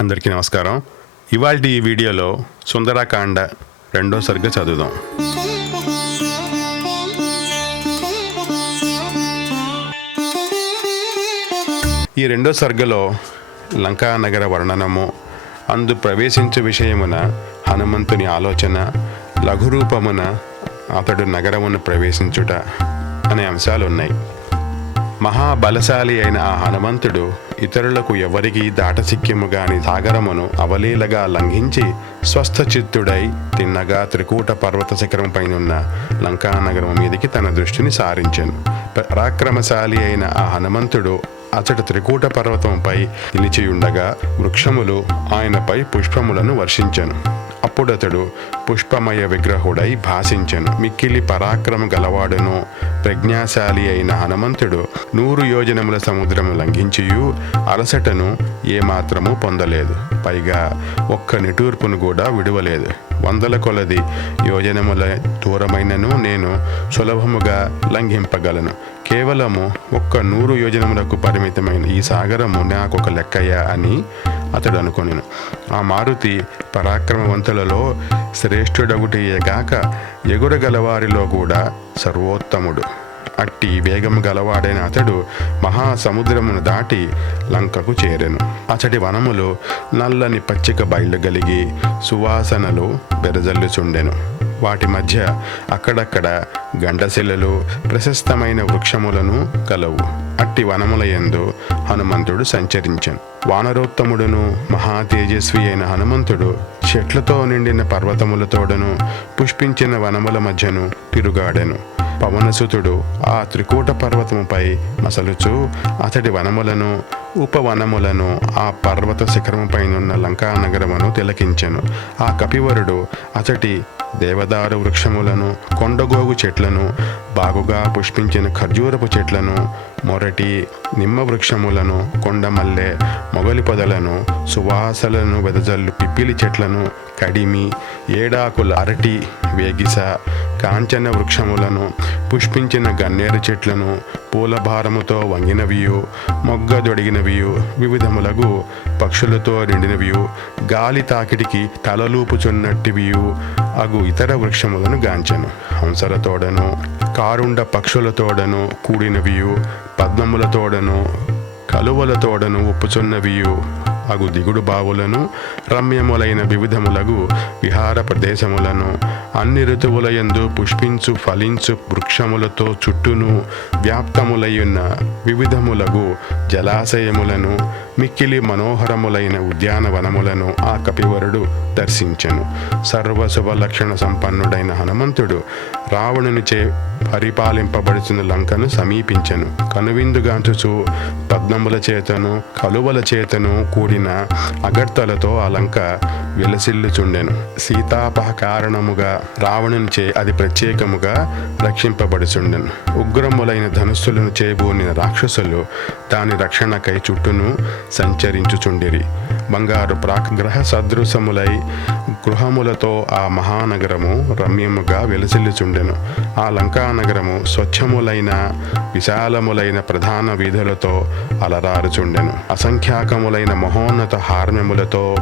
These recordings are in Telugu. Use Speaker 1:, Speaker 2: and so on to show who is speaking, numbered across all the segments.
Speaker 1: అందరికీ నమస్కారం. ఇవాళ ఈ వీడియోలో సుందరాకాండ రెండో సరిగ్గా చదువుదాం. ఈ రెండో సర్గలో లంకా నగర వర్ణనము అందు ప్రవేశించు విషయమున హనుమంతుని ఆలోచన లఘురూపమున అతడు నగరమును ప్రవేశించుట అనే అంశాలు ఉన్నాయి మహాబలశాలి అయిన ఆ హనుమంతుడు ఇతరులకు ఎవరికి దాటసిక్యము గాని సాగరమును అవలీలగా లంఘించి స్వస్థచిత్తుడై తిన్నగా త్రికూట పర్వత శిఖరం పైనున్న లంకానగరం మీదికి తన దృష్టిని సారించాను. పరాక్రమశాలి అయిన ఆ హనుమంతుడు అతడు త్రికూట పర్వతంపై నిలిచియుండగా వృక్షములు ఆయనపై పుష్పములను వర్షించను. అప్పుడు అతడు పుష్పమయ విగ్రహుడై భాషించెను. మిక్కిలి పరాక్రమ గలవాడును ప్రజ్ఞాశాలి అయిన హనుమంతుడు నూరు యోజనముల సముద్రము లంఘించియు అలసటను ఏమాత్రము పొందలేదు. పైగా ఒక్క నిటూర్పును కూడా విడువలేదు. వందల కొలది యోజనముల దూరమైనను నేను సులభముగా లంఘింపగలను. కేవలము ఒక్క నూరు యోజనములకు పరిమితమైన ఈ సాగరము నాకు ఒక లెక్కయ్యా అని అతడు అనుకొనెను. ఆ మారుతి పరాక్రమవంతులలో శ్రేష్ఠుడగుటయ్యేగాక ఎగురగలవారిలో కూడా సర్వోత్తముడు. అట్టి వేగం గలవాడైన అతడు మహాసముద్రమును దాటి లంకకు చేరెను. అతడి వనములు నల్లని పచ్చిక బయలు కలిగి సువాసనలు బెరజల్లుచుండెను. వాటి మధ్య అక్కడక్కడ గండశిలలు ప్రశస్తమైన వృక్షములను కలవు. అట్టి వనముల యందు హనుమంతుడు సంచరించాను. వానరోత్తముడును మహా తేజస్వి అయిన హనుమంతుడు చెట్లతో నిండిన పర్వతములతోడను పుష్పించిన వనముల మధ్యను తిరుగాడెను. పవనసుతుడు ఆ త్రికూట పర్వతముపై మసలుచు అతడి వనములను ఉపవనములను ఆ పర్వత శిఖరముపైనున్న లంకా నగరమును తిలకించెను. ఆ కపివరుడు అతటి దేవదారు వృక్షములను కొండగోగు చెట్లను బాగుగా పుష్పించిన ఖర్జూరపు చెట్లను మొరటి నిమ్మ వృక్షములను కొండమల్లె మొగలి పొదలను సువాసలను వెదజల్లు పిప్పిలి చెట్లను కడిమి ఏడాకుల అరటి వేగిస కాంచన వృక్షములను పుష్పించిన గన్నేరు చెట్లను పూలభారముతో వంగినవియు మొగ్గ దొడిగినవియు వివిధములగు పక్షులతో నిండినవియు గాలి తాకిడికి తలలూపుచున్నట్టివియు అగు ఇతర వృక్షములను గాంచెను. హంసలతోడను కారుండ పక్షులతోడను కూడినవియు పద్మములతోడను కలువలతోడను ఒప్పుచున్నవియు. అగు దిగుడు బావులను రమ్యములైన వివిధములగు విహార ప్రదేశములను అన్ని ఋతువులయందు పుష్పించు ఫలించు వృక్షములతో చుట్టూను వ్యాప్తములయ్యున్న వివిధములగు జలాశయములను మిక్కిలి మనోహరములైన ఉద్యానవనములను ఆ కపివరుడు దర్శించెను సర్వశుభ లక్షణ సంపన్నుడైన హనుమంతుడు రావణునిచే పరిపాలింపబడుచున్న లంకను సమీపించెను కనువిందుగాంచుచు పద్మముల చేతను కలువల చేతను కూడిన అగర్తలతో ఆ లంక విలసిల్లుచుండెను. సీతాపహ కారణముగా రావణునిచే అది ప్రత్యేకముగా రక్షింపబడుచుండెను. ఉగ్రములైన ధనుస్సులను చేయబోని రాక్షసులు దాని రక్షణకై చుట్టూను సంచరించుచుండిరి. బంగారు ప్రాగ్రహ సదృశములై గృహములతో ఆ మహానగరము రమ్యముగా వెలసిల్లుచుండెను. ఆ లంకా నగరము స్వచ్ఛములైన విశాలములైన ప్రధాన వీధులతో అలరారుచుండెను. అసంఖ్యాకములైన మహోన్నత హార్మ్యములతో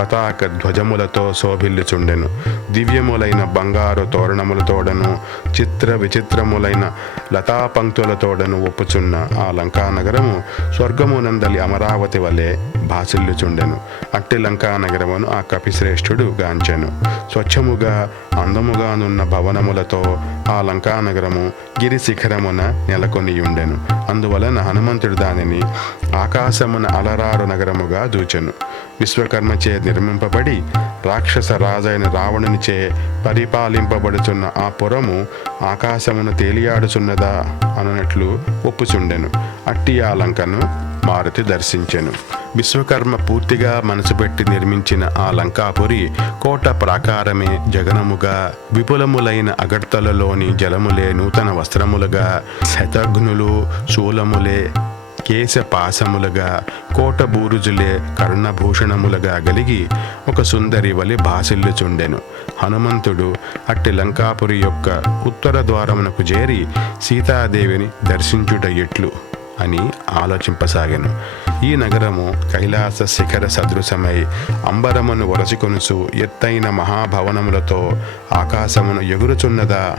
Speaker 1: పతాక ధ్వజములతో శోభిల్లుచుండెను. దివ్యములైన బంగారు తోరణములతోడను చిత్ర విచిత్రములైన లతాపంక్తులతోడను ఒప్పుచున్న ఆ లంకా నగరము స్వర్గమునందలి అమరావతి వలె భాసిల్లుచుండెను. అట్టి లంకా నగరమును ఆ కపిశ్రేష్ఠుడు గాంచెను. స్వచ్ఛముగా అందముగానున్న భవనములతో ఆ లంకా నగరము గిరి శిఖరమున నెలకొనియుండెను. అందువలన హనుమంతుడు దానిని ఆకాశమున అలరారు నగరముగా దూచెను. విశ్వకర్మచే నిర్మింపబడి రాక్షస రాజైన రావణునిచే పరిపాలింపబడుచున్న ఆ పురము ఆకాశమును తేలియాడుచున్నదా అనునట్లు ఒప్పుచుండెను. అట్టి ఆ లంకను మారుతి దర్శించెను. విశ్వకర్మ పూర్తిగా మనసు పెట్టి నిర్మించిన ఆ లంకాపురి కోట ప్రాకారమే జగనముగా విపులములైన అగడ్తలలోని జలములే నూతన వస్త్రములుగా శతఘ్నులు శూలములే కేశపాశములుగా కోటబూరుజులే కర్ణభూషణములుగా గలిగి ఒక సుందరి వలి భాసిల్లుచుండెను. హనుమంతుడు అట్టి లంకాపురి యొక్క ఉత్తర ద్వారమునకు చేరి సీతాదేవిని దర్శించుట ఎట్లు అని ఆలోచింపసాగాను. ఈ నగరము కైలాస శిఖర సదృశమై అంబరమును వరసికొనుచు ఎత్తైన మహాభవనములతో ఆకాశమును ఎగురుచున్నదా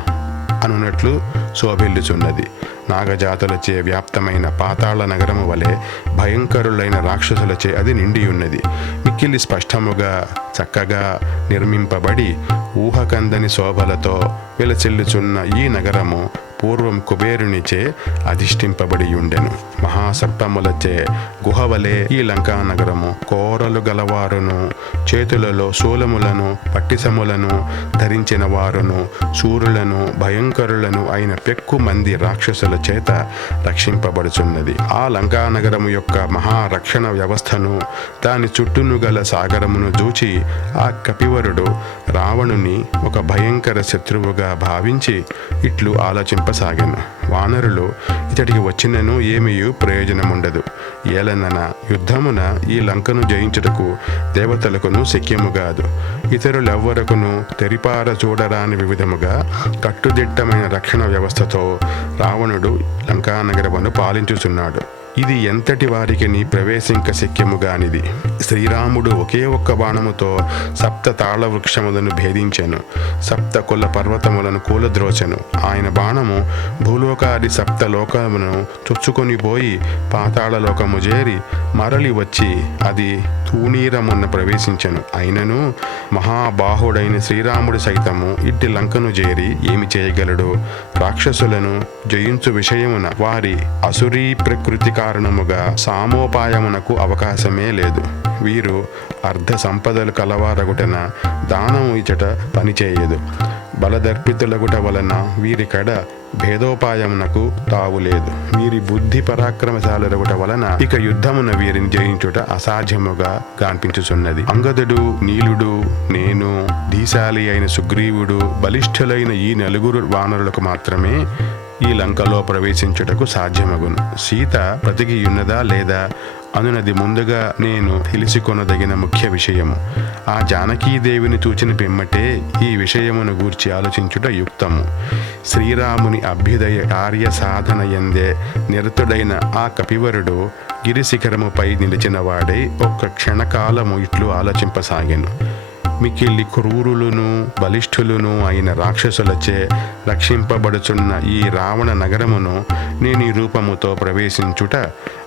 Speaker 1: అనున్నట్లు శోభిల్లుచున్నది. నాగజాతులచే వ్యాప్తమైన పాతాళ నగరము వలె భయంకరులైన రాక్షసులచే అది నిండియున్నది. మిక్కిలి స్పష్టముగా చక్కగా నిర్మింపబడి ఊహకందని శోభలతో విలచిల్లుచున్న ఈ నగరము పూర్వం కుబేరునిచే అధిష్ఠింపబడి ఉండెను మహాసర్పములచే గుహవలే ఈ లంకా నగరము. కోరలు గలవారును చేతులలో శూలములను పట్టిసములను ధరించిన వారును సూర్యులను భయంకరులను అయిన పెక్కు మంది రాక్షసుల చేత రక్షింపబడుచున్నది. ఆ లంకా నగరము యొక్క మహారక్షణ వ్యవస్థను దాని చుట్టూను గల సాగరమును చూచి ఆ కపివరుడు రావణుని ఒక భయంకర శత్రువుగా భావించి ఇట్లు ఆలోచింపసాగాను. వానరులు ఇతడికి వచ్చినను ఏమీయూ ప్రయోజనముండదు. ఏలనన యుద్ధమున ఈ లంకను జయించుటకు దేవతలకును శక్యము కాదు ఇతరులెవ్వరకును తెరిపార చూడరాని వివిధముగా కట్టుదిట్టమైన రక్షణ వ్యవస్థతో రావణుడు లంకానగరమును పాలించుచున్నాడు. ఇది ఎంతటి వారికి నీ ప్రవేశింక శక్యముగానిది శ్రీరాముడు ఒకే ఒక్క బాణముతో సప్త తాళ వృక్షములను భేదించెను. సప్త కుల పర్వతములను కూలద్రోచెను. ఆయన బాణము భూలోకాది సప్త లోకమును చుచ్చుకొని పోయి పాతాళలోకము చేరి మరలి వచ్చి అది తూనీరమున్న ప్రవేశించెను. అయినను మహాబాహుడైన శ్రీరాముడు సైతము ఇట్టి లంకను చేరి ఏమి చేయగలడు? రాక్షసులను జయించు విషయమున వారి అసురీ ప్రకృతిక కారణముగా సామోపాయమునకు అవకాశమే లేదు. వీరు అర్ధ సంపదలు కలవారగుటన దానం ఇచ్చట పనిచేయదు. బలదర్పితులగుట వలన వీరి కడ భేదోపాయమునకు తావులేదు వీరి బుద్ధి పరాక్రమశాలరగుట వలన ఇక యుద్ధమున వీరిని జయించుట అసాధ్యముగా కనిపించుచున్నది. అంగదుడు నీలుడు నేను దీశాలి అయిన సుగ్రీవుడు బలిష్ఠులైన ఈ నలుగురు వానరులకు మాత్రమే ఈ లంకలో ప్రవేశించుటకు సాధ్యమగును. సీత బ్రతికి ఉన్నదా లేదా అనునది ముందుగా నేను తెలిసికొనదగిన ముఖ్య విషయము. ఆ జానకీదేవిని చూచిన పిమ్మటే ఈ విషయమును గూర్చి ఆలోచించుట యుక్తము. శ్రీరాముని అభ్యుదయ కార్య సాధన ఎందే నిరతుడైన ఆ కపివరుడు గిరిశిఖరముపై నిలిచిన వాడై ఒక్క క్షణకాలము ఇట్లు ఆలోచింపసాగాను. మిక్కిలి క్రూరులను బలిష్ఠులను అయిన రాక్షసులచే రక్షింపబడుచున్న ఈ రావణ నగరమును నేను ఈ రూపముతో ప్రవేశించుట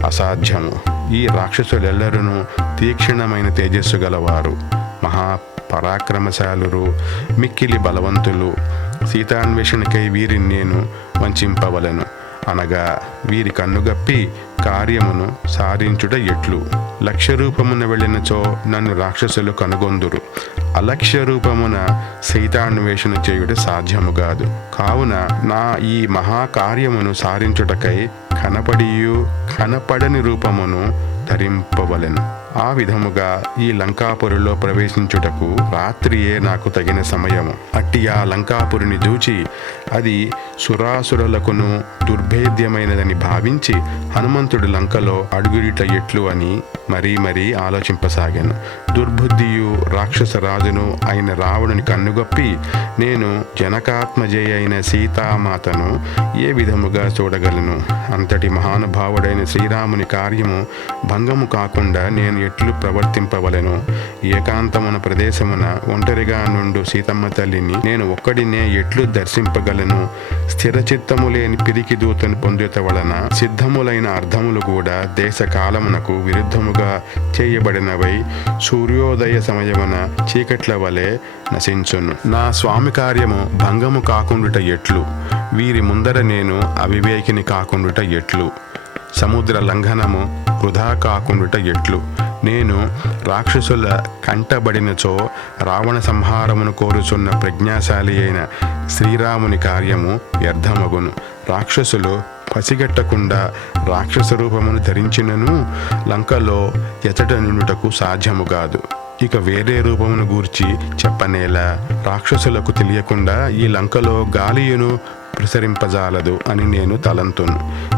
Speaker 1: అసాధ్యము. ఈ రాక్షసులెల్లరూ తీక్షణమైన తేజస్సు గలవారు మహా పరాక్రమశాలురు మిక్కిలి బలవంతులు. సీతాన్వేషణకై వీరిని నేను వంచింపవలను. అనగా వీరి కన్నుగప్పి కార్యమును సాధించుట ఎట్లు. లక్ష్య రూపమున వెళ్ళినచో నన్ను రాక్షసులు కనుగొందురు. అలక్ష్య రూపమున సీతాన్వేషణ చేయుట సాధ్యము కాదు. కావున నా ఈ మహాకార్యమును సాధించుటకై కనపడియు కనపడని రూపమును ధరింపవలెను. ఆ విధముగా ఈ లంకాపురిలో ప్రవేశించుటకు రాత్రియే నాకు తగిన సమయము. అట్టి ఆ లంకాపురిని చూచి అది సురాసురులకును దుర్భేద్యమైనదని భావించి హనుమంతుడు లంకలో అడుగురిట ఎట్లు అని మరీ మరీ ఆలోచింపసాగాను. దుర్బుద్ధియు రాక్షసరాజును అయిన రావణుని కన్నుగొప్పి నేను జనకాత్మజయ అయిన సీతామాతను ఏ విధముగా చూడగలను? అంతటి మహానుభావుడైన శ్రీరాముని కార్యము భంగము కాకుండా నేను ఎట్లు ప్రవర్తింపవలెను? ఏకాంతమున ప్రదేశమున ఒంటరిగా నుండు సీతమ్మ తల్లిని నేను ఒక్కడినే ఎట్లు దర్శింపగలను? స్థిరచిత్తము లేని పిరికి దూతను పొందుట వలన సిద్ధములైన అర్థములు కూడా దేశ కాలమునకు విరుద్ధముగా చేయబడినవై సూర్యోదయ సమయమున చీకట్ల వలె నశించును. నా స్వామి కార్యము భంగము కాకుండుట ఎట్లు? వీరి ముందర నేను అవివేకిని కాకుండుట ఎట్లు? సముద్ర లంఘనము వృధా కాకుండుట ఎట్లు. నేను రాక్షసుల కంటబడినచో రావణ సంహారమును కోరుచున్న ప్రజ్ఞాశాలి అయిన శ్రీరాముని కార్యము వ్యర్థమగును. రాక్షసులు పసిగట్టకుండా రాక్షస రూపమును ధరించినను లంకలో ఎచట నుండుటకు సాధ్యము కాదు ఇక వేరే రూపమును గూర్చి చెప్పనేలా రాక్షసులకు తెలియకుండా ఈ లంకలో గాలియును ప్రసరింపజాలదు అని నేను తలంతును.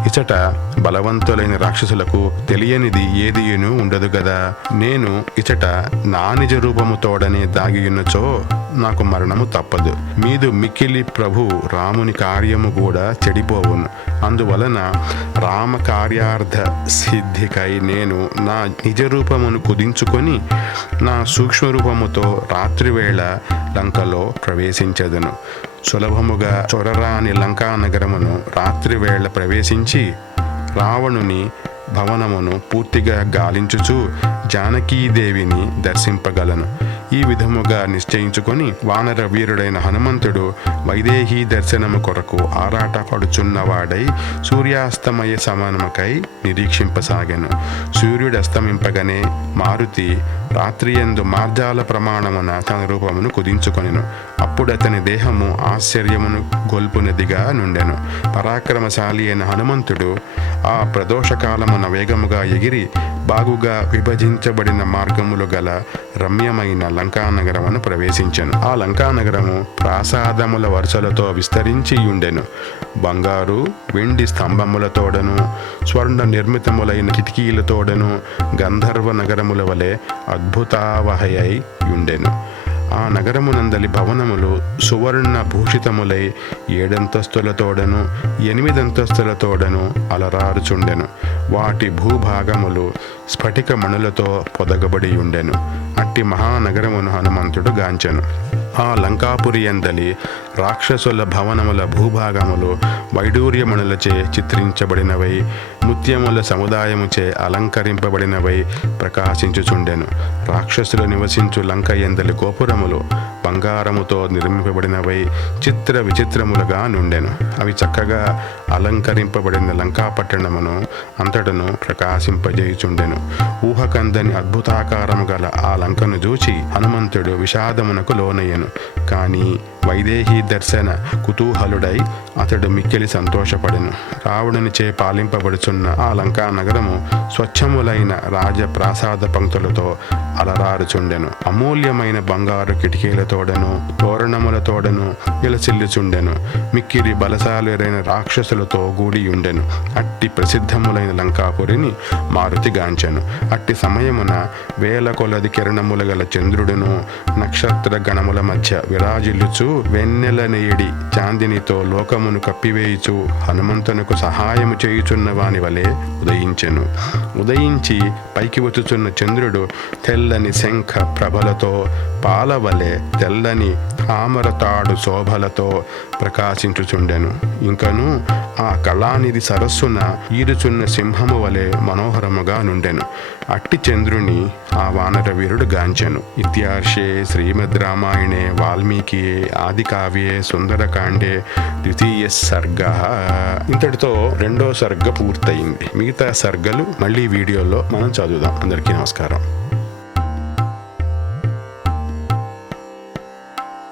Speaker 1: ఇచట బలవంతులైన రాక్షసులకు తెలియనిది ఏదియును ఉండదు గదా. నేను ఇచట నా నిజ రూపము తోడనే దాగియున్నచో నాకు మరణము తప్పదు. మీదు మిక్కిలి ప్రభు రాముని కార్యము కూడా చెడిపోవును. అందువలన రామ కార్యార్థ సిద్ధికై నేను నా నిజ రూపమును కుదించుకొని నా సూక్ష్మ రూపముతో రాత్రివేళ లంకలో ప్రవేశించదును. సులభముగా చొరరాని లంకా నగరమును రాత్రివేళ ప్రవేశించి రావణుని భవనమును పూర్తిగా గాలించుచు జానకీదేవిని దర్శింపగలను. ఈ విధముగా నిశ్చయించుకొని వానర వీరుడైన హనుమంతుడు వైదేహీ దర్శనము కొరకు ఆరాటపడుచున్నవాడై సూర్యాస్తమయ సమానముకై నిరీక్షింపసాగాను. సూర్యుడు అస్తమింపగానే మారుతి రాత్రియందు మార్జాల ప్రమాణమున తన రూపమును కుదించుకొనెను. అప్పుడు అతని దేహము ఆశ్చర్యమును గొల్పునదిగా నుండెను. పరాక్రమశాలి అయిన హనుమంతుడు ఆ ప్రదోషకాలము ప్రదోషకాలమున వేగముగా ఎగిరి బాగుగా విభజించబడిన మార్గములు గల రమ్యమైన లంకానగరమును ప్రవేశించెను. ఆ లంకానగరము ప్రాసాదముల వరుసలతో విస్తరించి ఉండెను బంగారు వెండి స్తంభములతోడను స్వర్ణ నిర్మితములైన కిటికీలతోడను గంధర్వ నగరముల వలె అద్భుతావహయై ఉండెను ఆ నగరమునందలి భవనములు సువర్ణ భూషితములై ఏడంతస్తులతోడను ఎనిమిదంతస్తులతోడను అలరారుచుండెను. వాటి భూభాగములు స్ఫటిక మణులతో పొదగబడి ఉండెను. అట్టి మహానగరమును హనుమంతుడు గాంచెను. ఆ లంకాపురి అందలి రాక్షసుల భవనముల భూభాగములు వైడూర్యమణులచే చిత్రించబడినవై ముత్యముల సముదాయముచే అలంకరింపబడినవై ప్రకాశించుచుండెను. రాక్షసులు నివసించు లంక ఎందలి గోపురములు బంగారముతో నిర్మింపబడినవై చిత్ర విచిత్రములుగా నుండెను. అవి చక్కగా అలంకరింపబడిన లంకా పట్టణమును అంతటను ప్రకాశింపజేయుచుండెను. ఊహకందని అద్భుతాకారము గల ఆ లంకను చూచి హనుమంతుడు విషాదమునకు లోనయ్యను. కానీ వైదేహి దర్శన కుతూహలుడై అతడు మిక్కిలి సంతోషపడెను. రావణునిచే పాలింపబడుచున్న ఆ లంకా నగరము స్వచ్ఛములైన రాజప్రాసాద పంక్తులతో అలరారుచుండెను. అమూల్యమైన బంగారు కిటికీలతోడను తోరణములతోడను ఇలసిల్లుచుండెను మిక్కిరి బలశాలురైన రాక్షసులతో గూడి ఉండెను అట్టి ప్రసిద్ధములైన లంకాపురిని మారుతిగాంచెను. అట్టి సమయమున వేల కొలది కిరణముల గల చంద్రుడును నక్షత్ర గణముల మధ్య విరాజిల్లుచు వెన్నెలనేయుడి చాందినితో లోకమును కప్పివేయుచు హనుమంతునకు సహాయము చేయుచున్న వాని వలె ఉదయించెను. ఉదయించి పైకి వచ్చుచున్న చంద్రుడు తెల్లని శంఖ ప్రభలతో పాలవలె తెల్లని తామరతాడు శోభలతో ప్రకాశించుచుండెను. ఇంకను ఆ కళానిధి సరస్సున ఈడుచున్న సింహము వలె మనోహరముగా నుండెను. అట్టి చంద్రుని ఆ వానర వీరుడు గాంచెను. ఇత్యార్షే శ్రీమద్ రామాయణే వాల్మీకి ఆదికావ్యే సుందరకాండే ద్వితీయ సర్గ. ఇంతటితో రెండో సర్గ పూర్తయింది. మిగతా సర్గలు మళ్ళీ వీడియోలో మనం చదువుదాం. అందరికీ నమస్కారం.